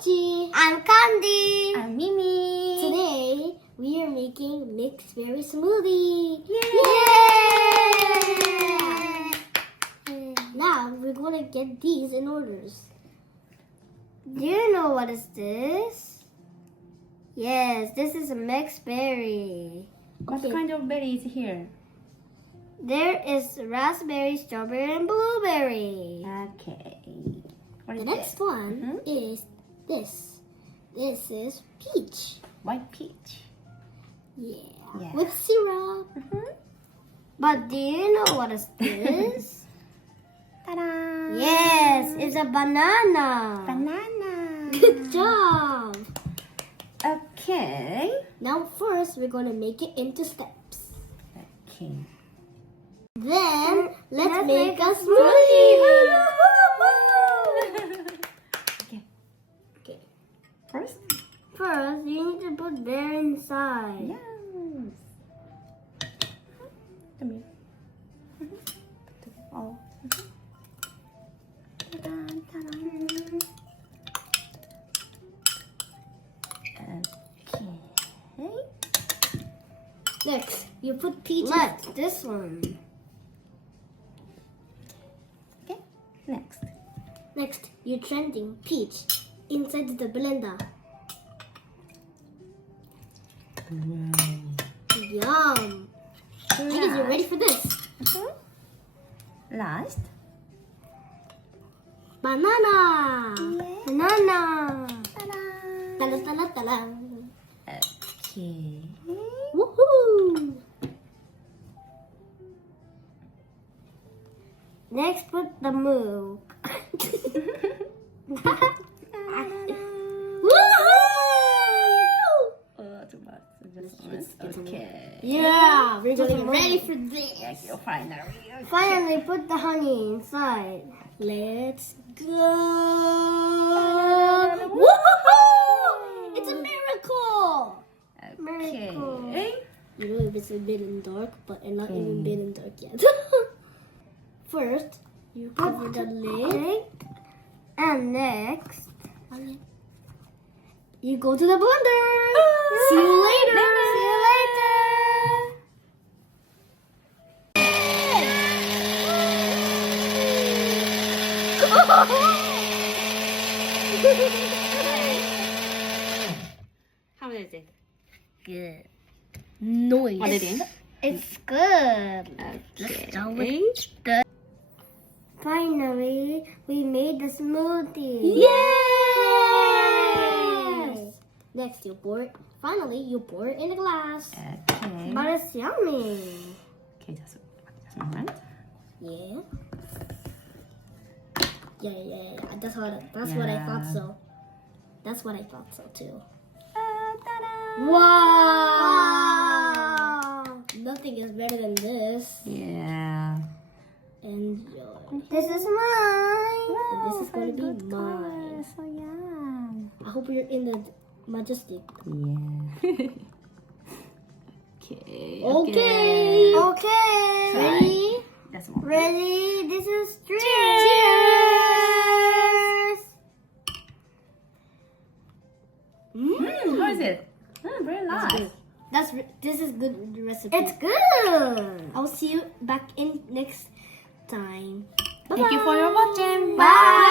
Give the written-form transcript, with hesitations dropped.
Mochi. I'm Candy. I'm Mimi. Today we are making mixed berry smoothie. Yay! Now we're gonna get these in orders. Do you know what is this? Yes, this is a mixed berry. What Okay. kind of berry is here? There is raspberry, strawberry, and blueberry. Okay. What The is next this? one is this. This is peach. White peach. Yeah. Yeah. With syrup. But do you know what is this? Ta-da! Yes, it's a banana. Banana. Good job. Okay. Now first we're gonna make it into steps. Okay. Then let's make a smoothie. smoothie. Okay. Okay. First. First, you need to put berry inside. Yes. Come here. Oh. Ta-da, ta-da. Okay. Next, you put peaches. Let's this one. Okay. Next. Next, you trending peach inside the blender. Wow. Yum. Ladies, you ready for this? Last. Banana. Banana. Ta-da. Tala tala tala. Okay. Woohoo! Next, put the milk. Oh, too much. Okay. Yeah, we're getting ready for this. Yes, you're finally. Finally, put the honey inside. Let's go. Woohoo! It's a miracle. Okay. You know if it's a bit in dark, but not even bit in dark yet. First, you cover the lid. And next, You go to the blender. See you later. see you later. How is it? Good. Noise. What it is? It's good. Okay. Finally, we made the smoothie. Yes! Next, you pour it. Finally, you pour it in a glass. Okay. But it's yummy. Okay, just a moment. Yeah. Yeah. That's what I thought so. That's what I thought so too. Ta-da! Wow! Nothing is better than this. Yeah. Enjoy. This is mine. This is gonna be mine. So yum. I hope you're in the majestic. Yeah. Okay. Okay. Okay. Ready? That's one. Ready? This is cheers. How is it? Very nice. Good. This is good recipe. It's good. I'll see you back in next time. Thank you for your watching. Bye.